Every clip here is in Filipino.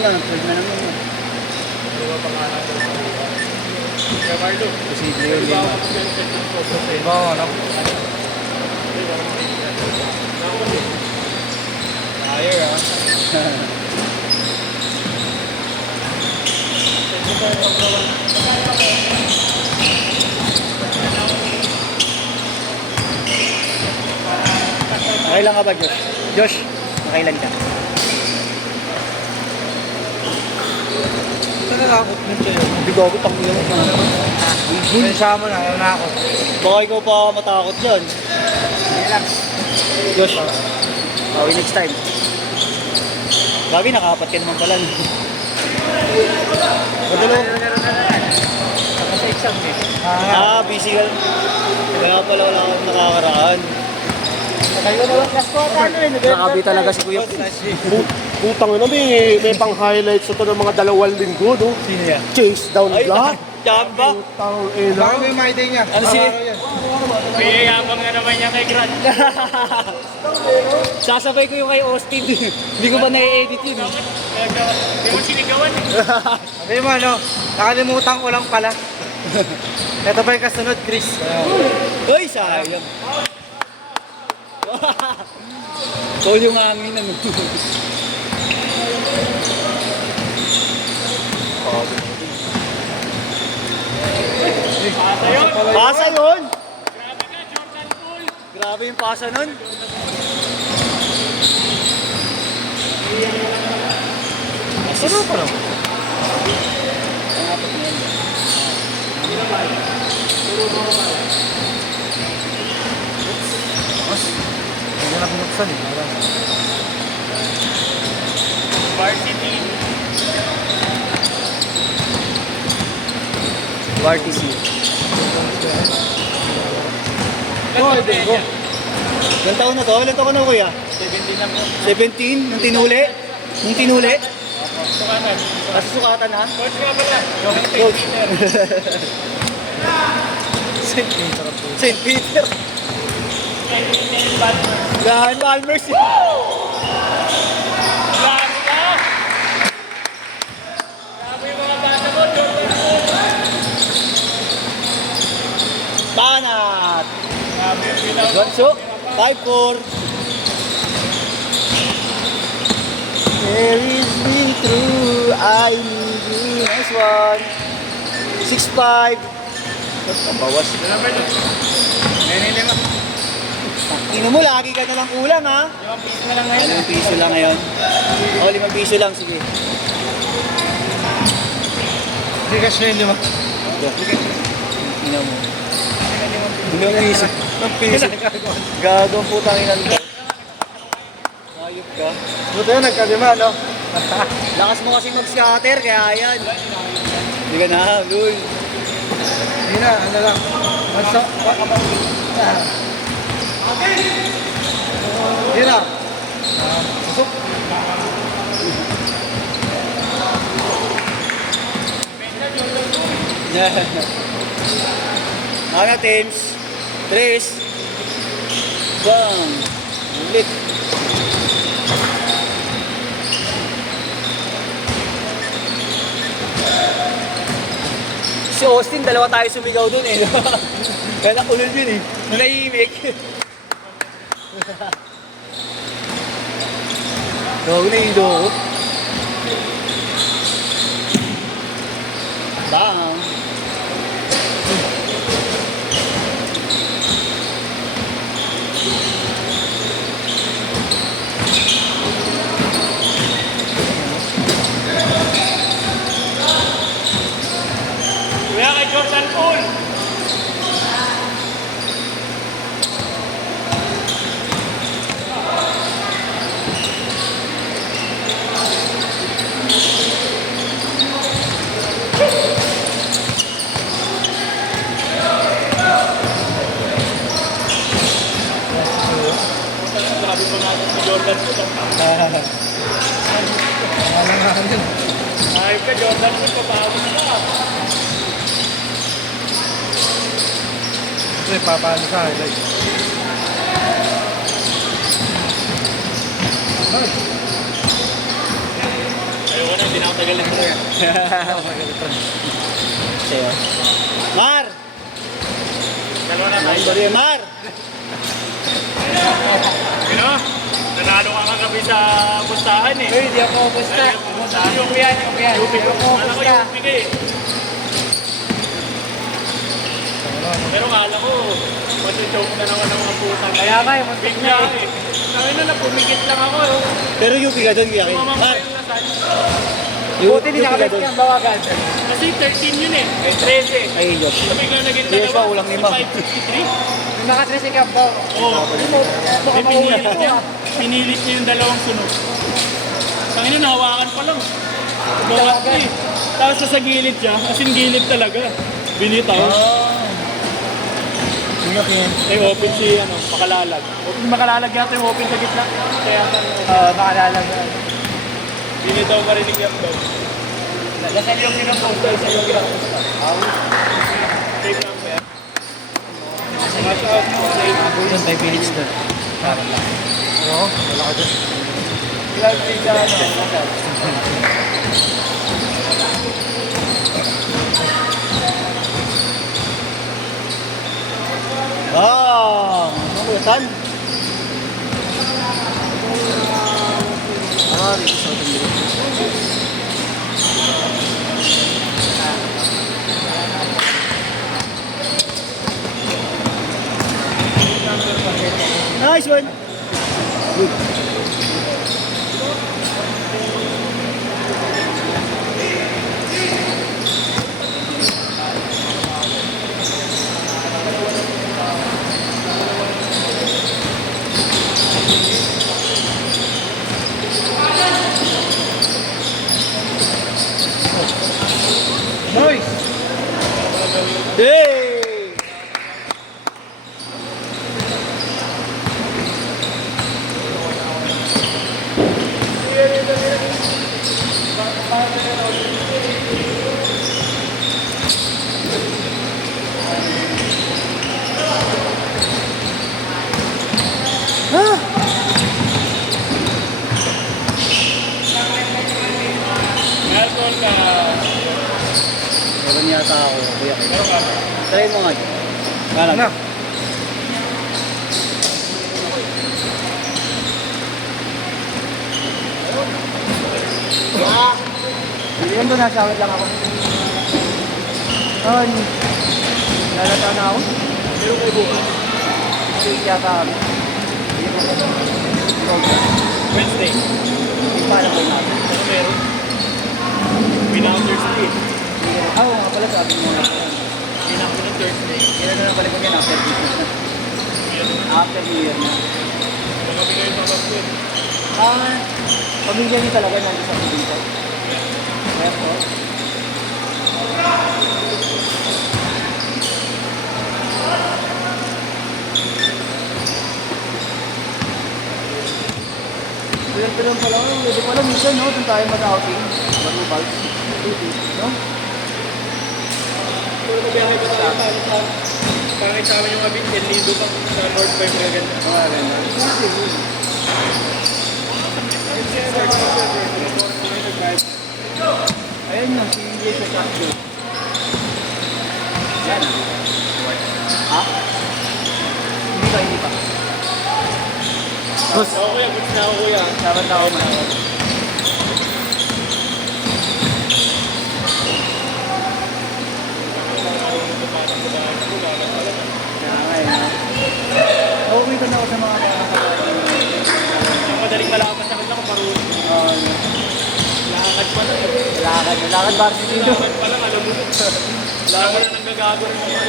lang, pwede na naman yun. Ano ba pangalan ko sa buwan? Kaya Marlo, Posible yun. iba ako mag-check ng photo sa iba, ano? Higher, ah. Nakailan ka ba, Josh? Josh, nakailan ka? Saan nakakot mo sa'yo? Hindi ko ako pakilang mo. Pensa mo na, ayaw na ako. Baka ikaw pa matakot dyan. Hindi lang. Josh, bawi next time. Gabi, nakapat ka naman pala. Madalo. Sa exam eh. Busy ka. Kaya pala wala akong nakakaraan. Kayo na lang class ko ata ano eh. Nakabi talaga si Kuya. Putang ina, may pang-highlights ito ng mga 2 linggo, no? Sino yan? Chase down Ay, block. Jamba. Putang ina. Baka may my day niya. Ano si... Piyayabang na naman niya kay Grant. Sasabay ko yung kay Austin. Hindi ko ba na-edit yun? Hindi mo sinigawan eh. Sabi mo ano, nakalimutan ko lang pala. Ito pa yung kasunod, Chris. Uy, sayang. Tol yung hangin ano. Pasa yun! Grabe yung pasa nun. Ano pa lang? Hindi na pinuksan eh. Varsity. WRTC. Oh, go. Ilang taon na to? Ilang taon na kuya? 17 lang yun. 17? Nung tinuli? Nung tinuli? Sukatan. Nasusukatan na? Coach nga pala. Yung Coach. St. Peter. St. Peter. Lahan Malmers. Grabe ka! Grabe yung mga bata mo, Jordan Poole. Tanat. Grabe yung bilaw. Ganso. 5-4. Carries me through. I need you. Nice one. 6-5. Bawas. Ngayon. Ino mo, lagi ka na lang kulang ha. 5 piso na lang ngayon. 5 piso lang ngayon. O, 5 piso lang. Sige. Hindi ka siya yung 5. Ino mo. 5 piso. 5 piso. Gagawang putang inan ko. Ayop ka. Buto yun, nagkalima, no? Lakas mo kasi mag-scatter, kaya yan. Hindi ka na, Luy. Hindi na, ano lang. Hindi na. Susok. Ano, teams? 3. Bang. Ulit. Si Austin, dalawa tayo sumigaw dun eh. Kaya nakulol yun eh. Nahihimik. Gawag na yung ko. Bang. Kuya kay Jordan Poole. Grabe pa natin si Jordan Poole. Wala nga yun. Ay ka, Jordan Poole, papawag ka. Ito, papalo sa highlight. Ayoko na Tagal na talaga. Sa'yo. Mar! Dalawa na tayo. Sorry, Mar! Ano? Nanalo ka kagabi sa pustahan eh. Uy, di ako pusta. Yung yan. Yupi. Di ako Kala ko pusta. yupi ka eh. Pero kala ko, matuchoke na naman ng mga putang. Kaya ka, yung muntik Bigla na eh. Sabi na pumigit lang ako eh. Pero UP ka doon, Kuya Ken. Tumamang Mar! ko yung nasal. Buti hindi UP ka nakabit doon. kang bawagan. Kasi 13 yun eh. 13. Ay, Diyos. So bigla naging Yes, dalawa. pa, ulang lima. 553. Yung nakatres yung daw. Oo. Baka Eh, mauwi pinilit niya. ko. Pinilit niya yung dalawang sunod. Tangina, nahawakan pa lang. Bawas na eh. Tapos sa gilid siya, as in gilid talaga. Binitaw. Kuya Ken. Eh, open si, Makalalag. Makalalag yata yung open sa gitna. Kaya, Makalalag. binitaw marinig yan daw. Lasal yung pinupost. Lasal yung pinupost. Save number. Watch out. Save. Doon, 5 minutes doon. Oo, wala ka dyan. Ilang save na Ah! Ano Kuya Tan? Ah, dito sa ating dito. Nice one! Good. Noise! Hey! Ah! Alcohol ka. Meron yata ako, Kuya Ken. Meron ka. Try mo nga. Kalag. Ano? Hindi yan doon, nasawit lang ako. Oh, lalata na ako. Meron kayo bukas. Hindi yata kami. Wednesday. Hindi pa alam ko natin. Ano meron? Pinaka Thursday. Oo nga pala, sabi mo na. Pinaka ng Thursday. Kailan na lang balik kami after Christmas na. After New Year na. Magabi kayo papapit. Pamilya niyo talaga nandun sa Pilipinas. Kaya po. Tulang pala, pwede pala minsan, no? Doon tayo mag-outing. Mag-ubag. No? Kung mabiyahe pa tayo sa pangit sa amin yung abit, El Nido pa sa North Bay magaganda. Mga ganda. Ayun na, si Jason Castro. Yan. Ha? Hindi pa, hindi pa. Oo kuya, goods na ako kuya. Sabat na ako man. Kaya nga eh. Uuwi ko na ako sa mga kapatid. Ang madaling malakas sa kanila kung marunong. Lakad pa lang eh. Lakad varsity no? Lakad pa lang, alam mo. Lakad na nang gagago rin mga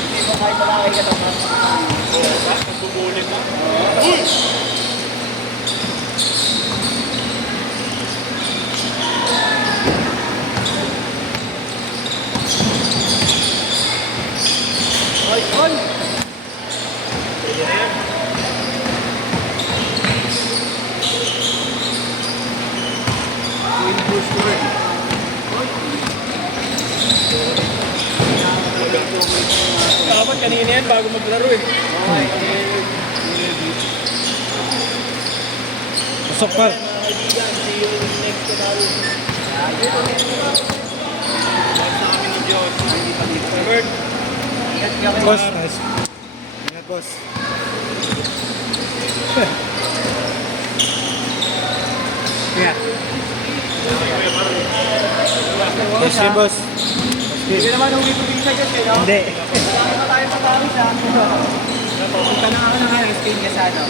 Hindi mo kahit malaki ka naman. Oo, nagbubulit na. Uy! Oy, oy! Pwede na yan. Twin booster. Dapat kanina yan bago maglaro eh. Okay. Pasok pa. kaibigan. See you next time. Sa amin ni Diyos. Robert. Boss, nice. Ingat, boss. Yeah. Yes, game, boss. Hindi naman huwi ko din sa dyan, no? Hindi. Wala na tayo matawis, ha? Punta na ako ng Spain ka sa ano?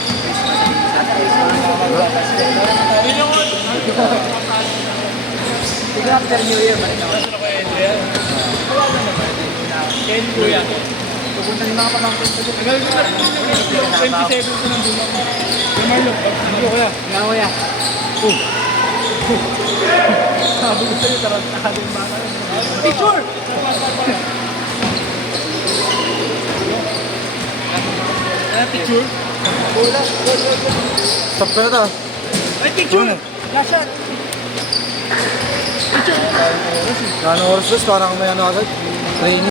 Siguro after New Year, balik ako. Nasaan ako Adrian? Ken Kuya. Pupunta yung mga pamangkin ko dyan. Tagal ko na 27 ko nang dulang. Marlo. Ano kuya? Nga kuya. Sabi ko sa'yo, tarantado yung baka. Picture! Picture? Stop ka na to. Ay, picture! Lashat! Gano'ng oras, boss? Parang may ano agad. Training.